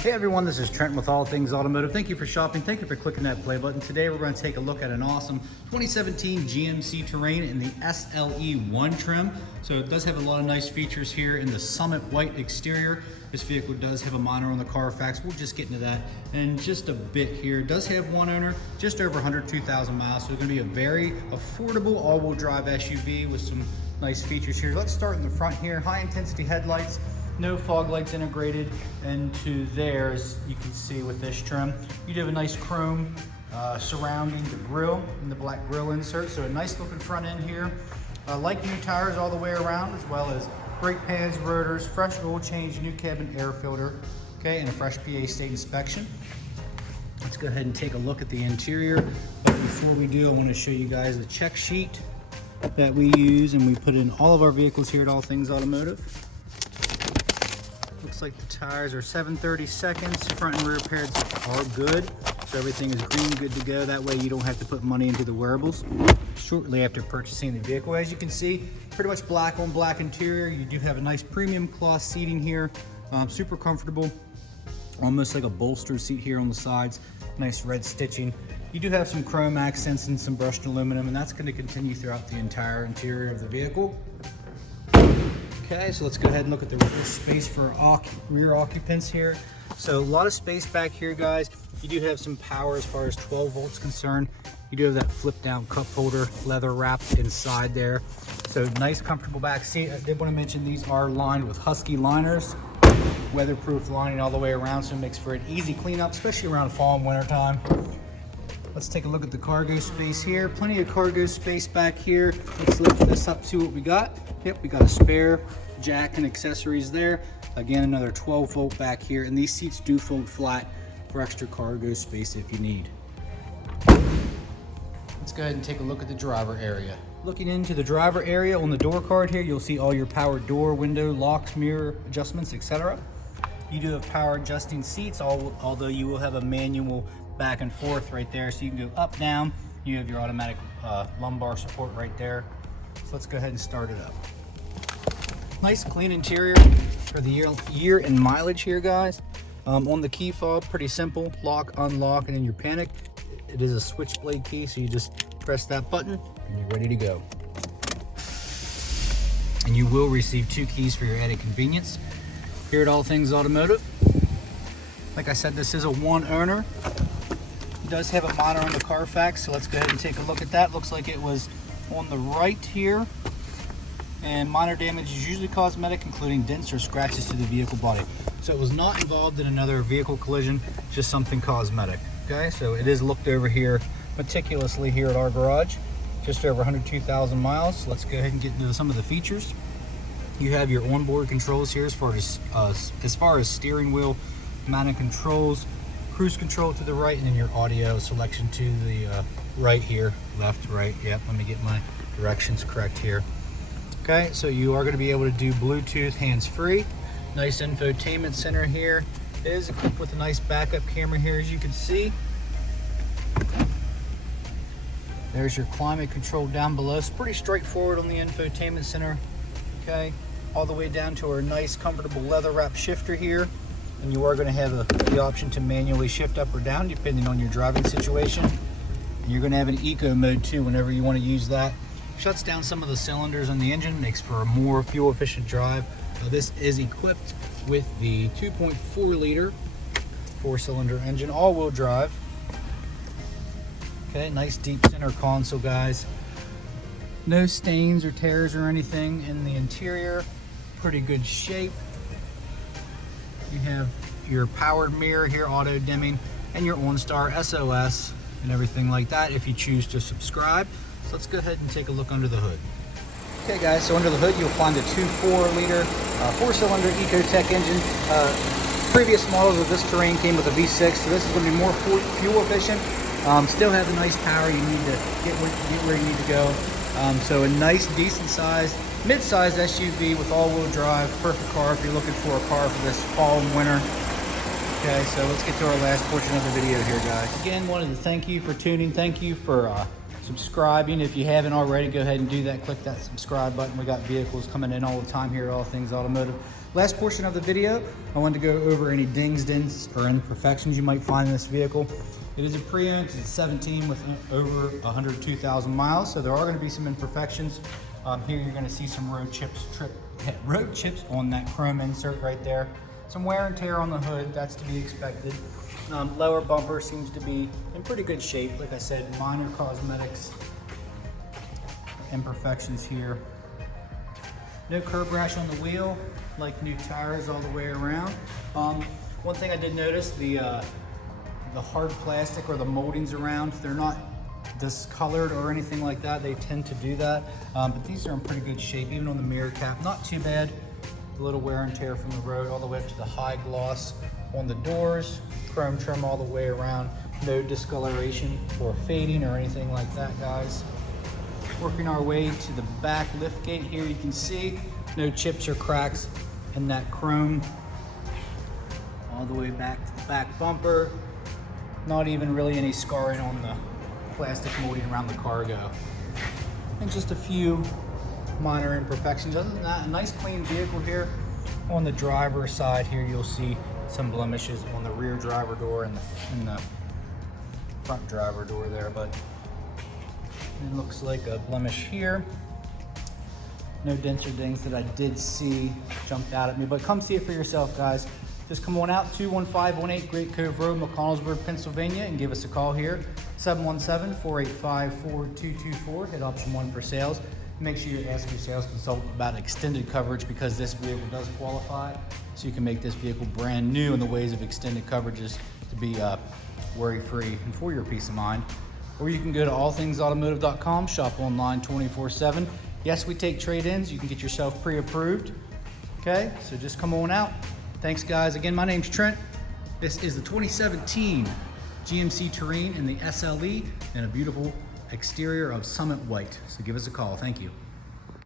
Hey everyone, this is Trent with All Things Automotive. Thank you for shopping. Thank you for clicking that play button. Today we're going to take a look at an awesome 2017 GMC Terrain in the SLE1 trim. So it does have a lot of nice features here in the Summit white exterior. This vehicle does have a monitor on the CARFAX. We'll just get into that in just a bit here. It does have one owner, just over 102,000 miles. So it's going to be a very affordable all-wheel drive SUV with some nice features here. Let's start in the front here. High intensity headlights. No fog lights integrated into there, as you can see with this trim. You do have a nice chrome surrounding the grille and the black grille insert, so a nice looking front end here. Like new tires all the way around, as well as brake pads, rotors, fresh oil change, new cabin air filter, okay, and a fresh PA state inspection. Let's go ahead and take a look at the interior. But before we do, I want to show you guys the check sheet that we use and we put in all of our vehicles here at All Things Automotive. Looks like the tires are 7/32, front and rear pads are good. So everything is green, good to go. That way you don't have to put money into the wearables shortly after purchasing the vehicle. As you can see, pretty much black on black interior. You do have a nice premium cloth seating here. Super comfortable, almost like a bolster seat here on the sides. Nice red stitching. You do have some chrome accents and some brushed aluminum, and that's going to continue throughout the entire interior of the vehicle. Okay, so let's go ahead and look at the rear space for rear occupants here. So a lot of space back here, guys. You do have some power as far as 12 volts concerned. You do have that flip down cup holder, leather wrapped inside there. So nice, comfortable back seat. I did want to mention these are lined with Husky liners, weatherproof lining all the way around, so it makes for an easy cleanup, especially around fall and winter time. Let's take a look at the cargo space here. Plenty of cargo space back here. Let's lift this up, see what we got. Yep, we got a spare jack and accessories there. Again, another 12 volt back here, and these seats do fold flat for extra cargo space if you need. Let's go ahead and take a look at the driver area. Looking into the driver area on the door card here, you'll see all your power door, window, locks, mirror adjustments, etc. You do have power adjusting seats, although you will have a manual back and forth right there, so you can go up, down. You have your automatic lumbar support right there. So let's go ahead and start it up. Nice clean interior for the year and mileage here, guys. On the key fob, pretty simple. Lock, unlock, and in your panic, it is a switchblade key, so you just press that button and you're ready to go. And you will receive 2 keys for your added convenience here at All Things Automotive. Like I said, this is a one owner. It does have a monitor on the CARFAX, so let's go ahead and take a look at that. Looks like it was on the right here. And minor damage is usually cosmetic, including dents or scratches to the vehicle body. So it was not involved in another vehicle collision, just something cosmetic. Okay, so it is looked over here meticulously here at our garage. Just over 102,000 miles. Let's go ahead and get into some of the features. You have your onboard controls here as far as steering wheel mounted controls, cruise control to the right, and then your audio selection to the right here, left, right. Yep, let me get my directions correct here. Okay, so you are going to be able to do Bluetooth hands-free. Nice infotainment center here. It is equipped with a nice backup camera here, as you can see. There's your climate control down below. It's pretty straightforward on the infotainment center. Okay, all the way down to our nice, comfortable leather-wrapped shifter here. And you are going to have the option to manually shift up or down depending on your driving situation. And you're going to have an eco mode too whenever you want to use that. Shuts down some of the cylinders on the engine, makes for a more fuel efficient drive. This is equipped with the 2.4 liter 4-cylinder engine, all-wheel drive. Okay, nice deep center console, guys. No stains or tears or anything in the interior. Pretty good shape. You have your powered mirror here, auto dimming, and your OnStar SOS and everything like that if you choose to subscribe. So let's go ahead and take a look under the hood. Okay guys, so under the hood you'll find a 2.4 liter 4-cylinder Ecotec engine. Previous models of this Terrain came with a V6, so this is going to be more fuel efficient. Still have the nice power you need to get where you need to go. So a nice, decent sized, mid-sized SUV with all-wheel drive. Perfect car if you're looking for a car for this fall and winter. Okay, so let's get to our last portion of the video here, guys. Again, wanted to thank you for tuning. Thank you for subscribing. If you haven't already, go ahead and do that. Click that subscribe button. We got vehicles coming in all the time here at All Things Automotive. Last portion of the video, I wanted to go over any dings, dents, or imperfections you might find in this vehicle. It is a pre-owned, it's 17 with over 102,000 miles, so there are going to be some imperfections. Here you're going to see some road chips on that chrome insert right there. Some wear and tear on the hood, that's to be expected. Lower bumper seems to be in pretty good shape. Like I said, minor cosmetics, imperfections here. No curb rash on the wheel, like new tires all the way around. One thing I did notice, the hard plastic or the moldings around, they're not discolored or anything like that. They tend to do that, but these are in pretty good shape, even on the mirror cap. Not too bad. A little wear and tear from the road all the way up to the high gloss on the doors. Chrome trim all the way around. No discoloration or fading or anything like that, guys. Working our way to the back lift gate here, you can see no chips or cracks in that chrome. All the way back to the back bumper. Not even really any scarring on the plastic molding around the cargo. And just a few minor imperfections. Other than that, a nice clean vehicle here. On the driver's side here, you'll see some blemishes on the rear driver door and the front driver door there, but it looks like a blemish here. No dents or dings that I did see jumped out at me, but come see it for yourself, guys. Just come on out, 21518 Great Cove Road, McConnellsburg, Pennsylvania, and give us a call here, 717-485-4224. Hit option 1 for sales. Make sure you ask your sales consultant about extended coverage, because this vehicle does qualify. So you can make this vehicle brand new in the ways of extended coverages to be worry-free and for your peace of mind. Or you can go to allthingsautomotive.com, shop online 24/7. Yes, we take trade-ins. You can get yourself pre-approved. Okay, so just come on out. Thanks, guys. Again, my name's Trent. This is the 2017 GMC Terrain in the SLE and a beautiful exterior of Summit White. So give us a call. Thank you.